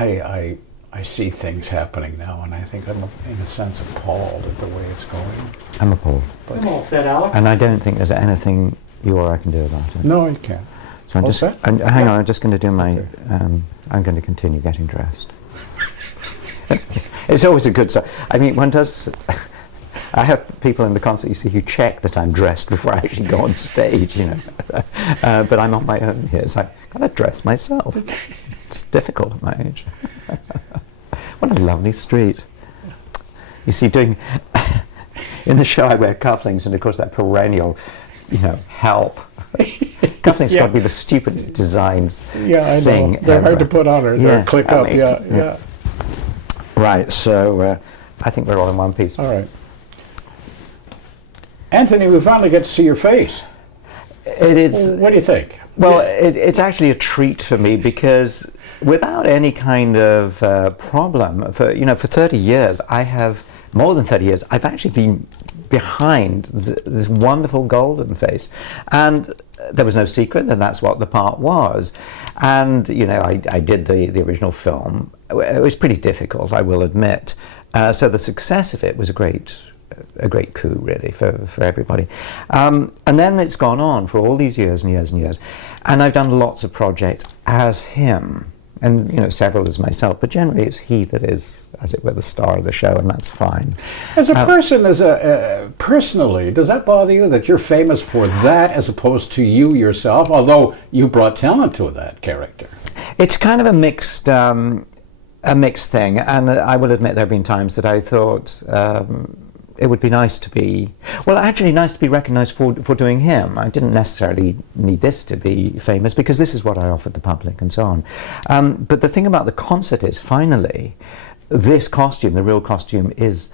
I see things happening now, and I think I'm, in a sense, appalled at the way it's going. I'm appalled. But I'm all set, Alex. And I don't think there's anything you or I can do about it. no, you can't. So I'm All just, set? hang on, I'm just going to do my, Okay. I'm going to continue getting dressed. It's always a good sign. I mean, one does, I have people in the concert, you see, who check that I'm dressed before I actually go on stage, you know. But I'm on my own here, so I've got to dress myself. It's difficult at my age. What a lovely street. You see, in the show I wear cufflinks, and of course that perennial, you know, help. Cufflinks got to be the stupidest designed thing know. They're ever. hard to put on, or they're click up, mean, Right, so I think we're all in one piece. All right. Anthony, we finally get to see your face. It is. What do you think? Well, it's actually a treat for me, because without any kind of problem, for 30 years, more than 30 years, I've actually been behind this wonderful golden face, and there was no secret that that's what the part was. And I did the original film. It was pretty difficult, I will admit. So the success of it was a great coup, really, for everybody. And then it's gone on for all these years and years and years, and I've done lots of projects as him, and several as myself, but generally it's he that is, as it were, the star of the show, and that's fine. As a person, personally, does that bother you that you're famous for that as opposed to you yourself, although you brought talent to that character? It's kind of a mixed thing, and I will admit there have been times that I thought it would be nice to be, nice to be recognised for doing him. I didn't necessarily need this to be famous, because this is what I offered the public and so on. But the thing about the concert is, finally, this costume, the real costume, is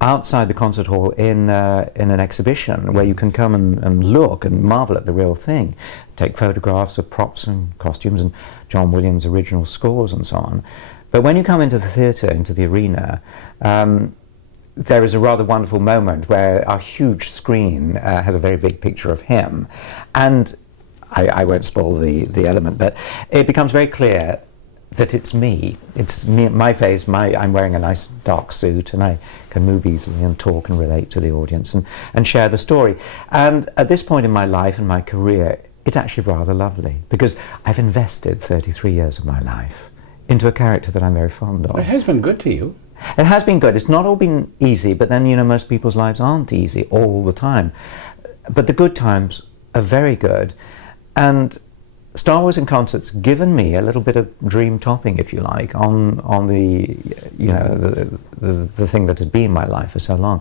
outside the concert hall in an exhibition where you can come and look and marvel at the real thing, take photographs of props and costumes and John Williams' original scores and so on. But when you come into the theatre, into the arena, there is a rather wonderful moment where our huge screen has a very big picture of him, and I won't spoil the element, but it becomes very clear that it's me. It's me, my face. I'm wearing a nice dark suit, and I can move easily and talk and relate to the audience and share the story. And at this point in my life and my career, it's actually rather lovely, because I've invested 33 years of my life into a character that I'm very fond of. It has been good to you. It has been good. It's not all been easy, but then, most people's lives aren't easy all the time. But the good times are very good. And Star Wars in Concert's given me a little bit of dream topping, if you like, on the thing that has been my life for so long.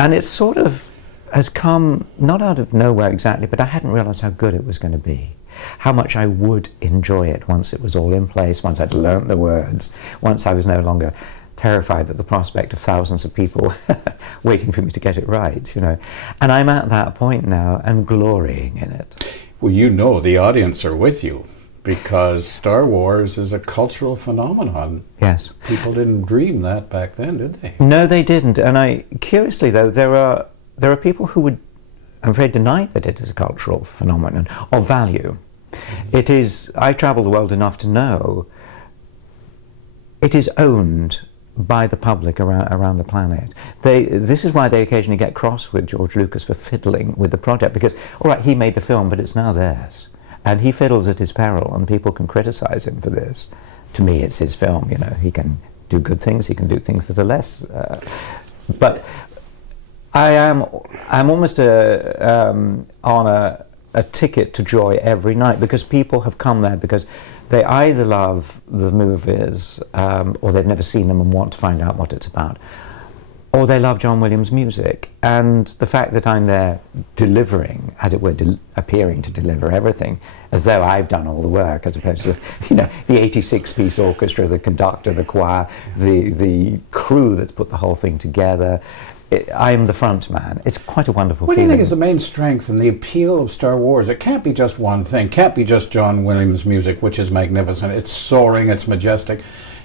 And it sort of has come, not out of nowhere exactly, but I hadn't realized how good it was going to be. How much I would enjoy it once it was all in place, once I'd learnt the words, once I was no longer terrified at the prospect of thousands of people waiting for me to get it right, And I'm at that point now and glorying in it. Well, the audience are with you, because Star Wars is a cultural phenomenon. Yes. People didn't dream that back then, did they? No, they didn't. And curiously though, there are people who would, I'm afraid, deny that it is a cultural phenomenon of value. It is, I travel the world enough to know, it is owned by the public around the planet. This is why they occasionally get cross with George Lucas for fiddling with the project, because, all right, he made the film, but it's now theirs. And he fiddles at his peril, and people can criticize him for this. To me, it's his film, He can do good things, he can do things that are less. But I'm almost on a ticket to joy every night, because people have come there because they either love the movies, or they've never seen them and want to find out what it's about, or they love John Williams' music. And the fact that I'm there delivering, as it were, appearing to deliver everything, as though I've done all the work, as opposed to the 86-piece orchestra, the conductor, the choir, the crew that's put the whole thing together. I am the front man. It's quite a wonderful feeling. What do you think is the main strength and the appeal of Star Wars? It can't be just one thing. It can't be just John Williams' music, which is magnificent. It's soaring, it's majestic.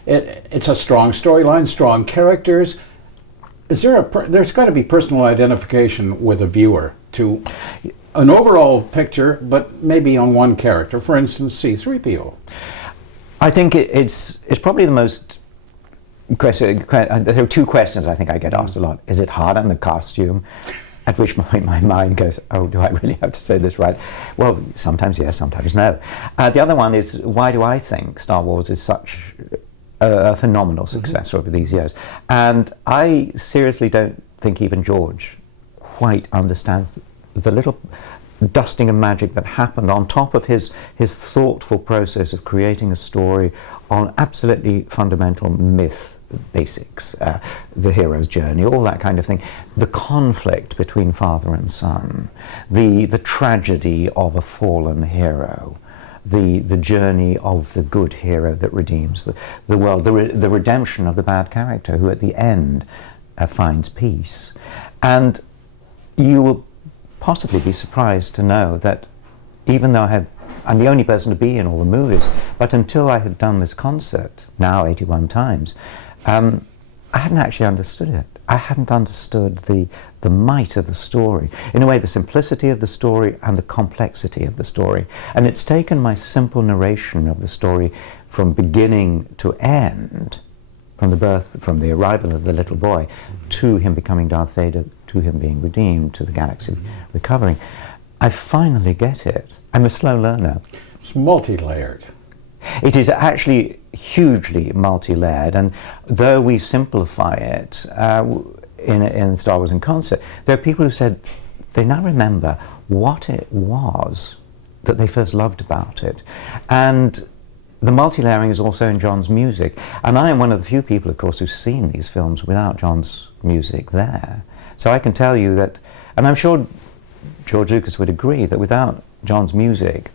It's a strong storyline, strong characters. There's got to be personal identification with a viewer to an overall picture, but maybe on one character. For instance, C3PO. I think it's probably the most there are two questions I think I get asked a lot. Is it hard on the costume? At which point my mind goes, oh, do I really have to say this right? Well, sometimes yes, sometimes no. The other one is, why do I think Star Wars is such a phenomenal success over these years? And I seriously don't think even George quite understands the little dusting of magic that happened on top of his thoughtful process of creating a story on absolutely fundamental myth basics, the hero's journey, all that kind of thing, the conflict between father and son, the tragedy of a fallen hero, the journey of the good hero that redeems the world, the redemption of the bad character who at the end finds peace. And you will possibly be surprised to know that even though I'm the only person to be in all the movies, but until I had done this concert, now 81 times, I hadn't actually understood it. I hadn't understood the might of the story. In a way, the simplicity of the story and the complexity of the story. And it's taken my simple narration of the story from beginning to end, from the arrival of the little boy, to him becoming Darth Vader, to him being redeemed, to the galaxy recovering. I finally get it. I'm a slow learner. It's multi-layered. It is actually hugely multi-layered, and though we simplify it in Star Wars in Concert, there are people who said they now remember what it was that they first loved about it. And the multi-layering is also in John's music. And I am one of the few people, of course, who've seen these films without John's music there. So I can tell you that, and I'm sure George Lucas would agree, that without John's music,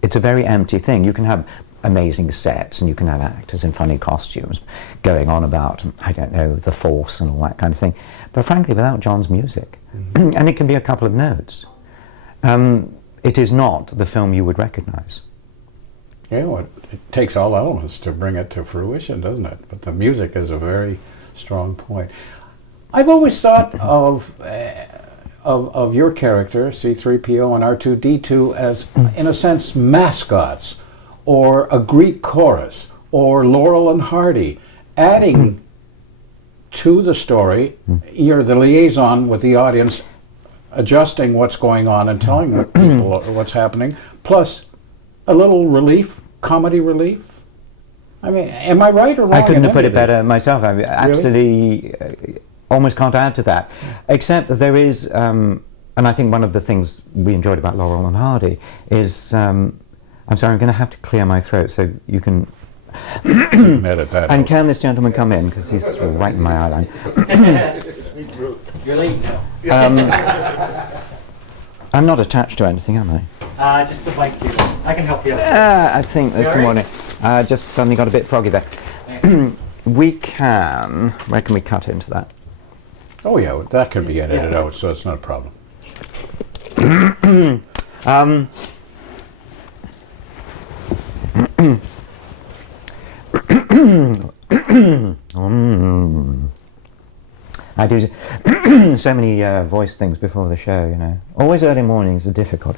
it's a very empty thing. You can have amazing sets and you can have actors in funny costumes going on about, I don't know, the Force and all that kind of thing. But frankly, without John's music, and it can be a couple of notes, it is not the film you would recognize. Yeah, well, it takes all elements to bring it to fruition, doesn't it? But the music is a very strong point. I've always thought of your character, C3PO and R2-D2, as, in a sense, mascots, or a Greek chorus, or Laurel and Hardy, adding to the story. You're the liaison with the audience, adjusting what's going on and telling people what's happening, plus a little relief, comedy relief. I mean, am I right or wrong? I couldn't have put it better myself. I absolutely almost can't add to that, except that there is, and I think one of the things we enjoyed about Laurel and Hardy is, I'm sorry, I'm going to have to clear my throat so you can edit that. And can this gentleman come in, because he's right in my eye line. You're late now. I'm not attached to anything, am I? Just the mic here. I can help you. I think this morning I just suddenly got a bit froggy there. We can, where can we cut into that? Oh yeah, that can be edited out, so it's not a problem. I do so many voice things before the show, you know. Always early mornings are difficult.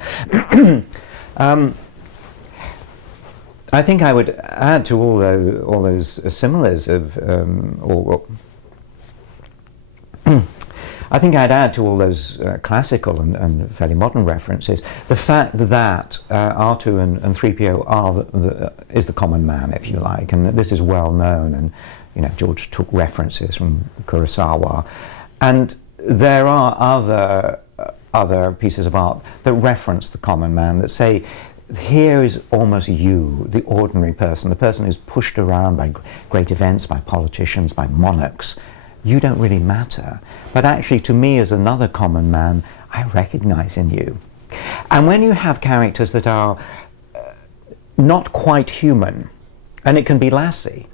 I think I would add to all those similars of, I think I'd add to all those classical and fairly modern references the fact that R2 and 3PO are is the common man, if you like, and this is well known. And you know, George took references from Kurosawa, and there are other pieces of art that reference the common man, that say, here is almost you, the ordinary person, the person who's pushed around by great events, by politicians, by monarchs. You don't really matter. But actually, to me, as another common man, I recognize in you. And when you have characters that are not quite human, and it can be Lassie.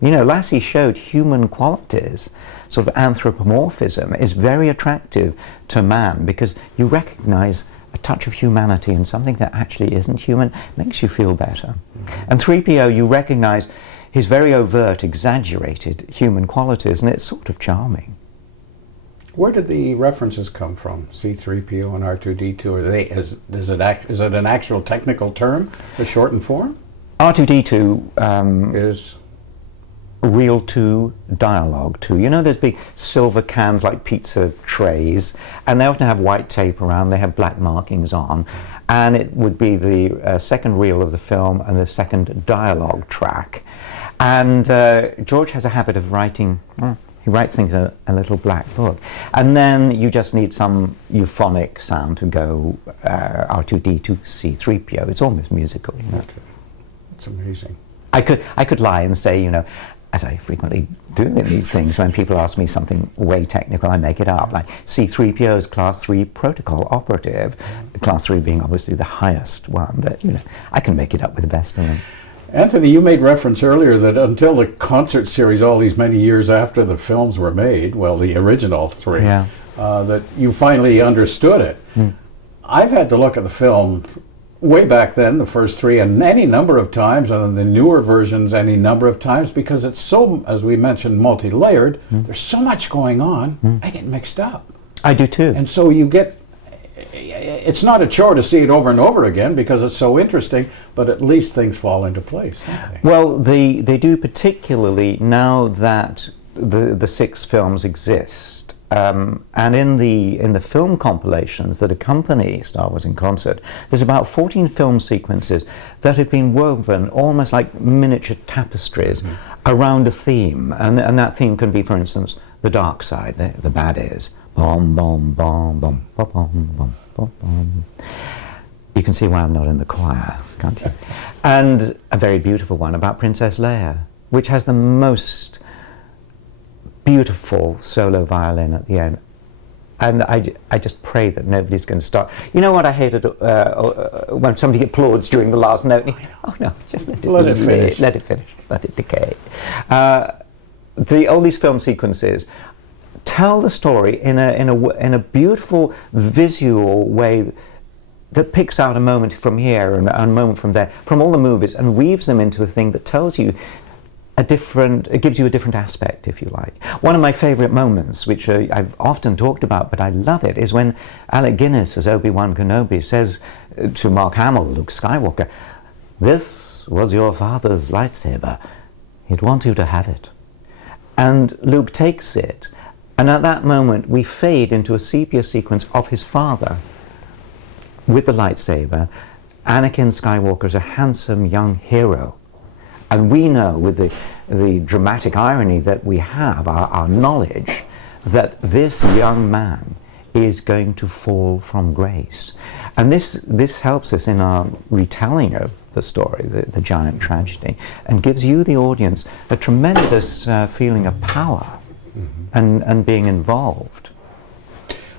You know, Lassie showed human qualities. Sort of anthropomorphism is very attractive to man, because you recognize a touch of humanity in something that actually isn't human, makes you feel better. And 3PO, you recognize his very overt, exaggerated human qualities, and it's sort of charming. Where did the references come from? C3PO and R2-D2? Are they? Is it an actual technical term, a shortened form? R2D2 Is reel 2, dialogue 2. You know those big silver cans like pizza trays, and they often have white tape around, they have black markings on, and it would be the second reel of the film and the second dialogue track. And George has a habit of writing, he writes things in a little black book, and then you just need some euphonic sound to go R2D2 C3PO. It's almost musical, you know. okay. It's amazing. I could lie and say, you know, as I frequently do in these things, when people ask me something way technical, I make it up. Like C3PO is Class 3 protocol operative, Class 3 being obviously the highest one, but you know, I can make it up with the best of them. Anthony, you made reference earlier that until the concert series, all these many years after the films were made, well, the original 3, Yeah. That you finally understood it. I've had to look at the film way back then, the first 3, and any number of times, and the newer versions any number of times, because it's so, as we mentioned, multi-layered. There's so much going on, I get mixed up. I do too. And so you get, it's not a chore to see it over and over again because it's so interesting, but at least things fall into place, don't they? Well, they do, particularly now that the 6 films exist. And in the film compilations that accompany Star Wars in Concert, there's about 14 film sequences that have been woven almost like miniature tapestries around a theme. And that theme can be, for instance, the dark side, the bad is. Bom, bom, bom, bom, bom, bom, bom, bom, bom. You can see why I'm not in the choir, can't you? And a very beautiful one about Princess Leia, which has the most beautiful solo violin at the end. And I just pray that nobody's going to start. You know what I hated when somebody applauds during the last note? And oh no, just let it finish. Let it finish. Let it decay. All these film sequences tell the story in a beautiful visual way that picks out a moment from here and a moment from there, from all the movies, and weaves them into a thing that tells you it gives you a different aspect, if you like. One of my favourite moments, which I've often talked about, but I love it, is when Alec Guinness as Obi-Wan Kenobi says to Mark Hamill, Luke Skywalker, "This was your father's lightsaber. He'd want you to have it." And Luke takes it, and at that moment we fade into a sepia sequence of his father with the lightsaber. Anakin Skywalker's a handsome young hero. And we know, with the dramatic irony that we have, our knowledge, that this young man is going to fall from grace. And this helps us in our retelling of the story, the giant tragedy, and gives you, the audience, a tremendous feeling of power and being involved.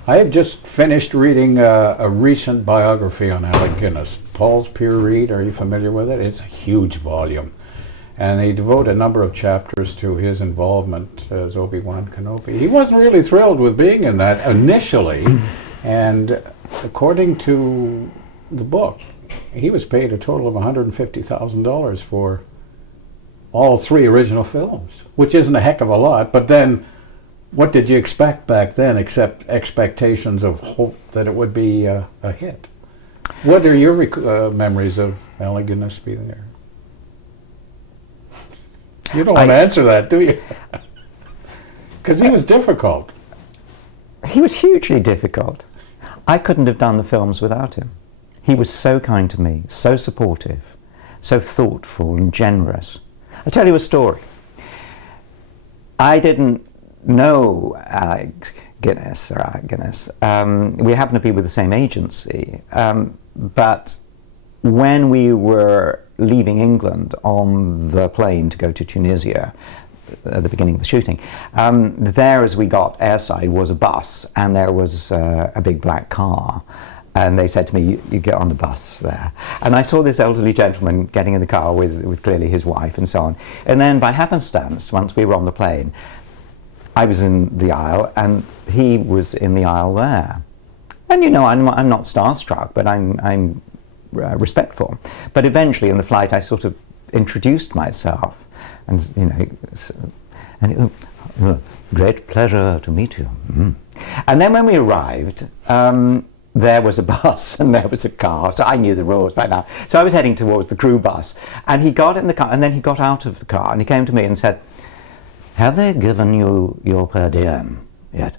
I have just finished reading a recent biography on Alec Guinness. Paul's Peer Read, are you familiar with it? It's a huge volume. And they devote a number of chapters to his involvement as Obi-Wan Kenobi. He wasn't really thrilled with being in that initially, and according to the book, he was paid a total of $150,000 for all 3 original films, which isn't a heck of a lot, but then what did you expect back then except expectations of hope that it would be a hit? What are your memories of Alec Guinness being there? You don't want to answer that, do you? Because he was difficult. He was hugely difficult. I couldn't have done the films without him. He was so kind to me, so supportive, so thoughtful and generous. I'll tell you a story. I didn't know Alec Guinness. We happened to be with the same agency, but when we were leaving England on the plane to go to Tunisia at the beginning of the shooting, there, as we got airside, was a bus, and there was a big black car, and they said to me, you get on the bus there. And I saw this elderly gentleman getting in the car with clearly his wife and so on. And then by happenstance, once we were on the plane, I was in the aisle and he was in the aisle there. And you know, I'm not starstruck, but I'm respectful. But eventually in the flight I sort of introduced myself, and you know, great pleasure to meet you. And then when we arrived, there was a bus and there was a car, so I knew the rules by now. So I was heading towards the crew bus, and he got in the car, and then he got out of the car, and he came to me and said, "Have they given you your per diem yet?"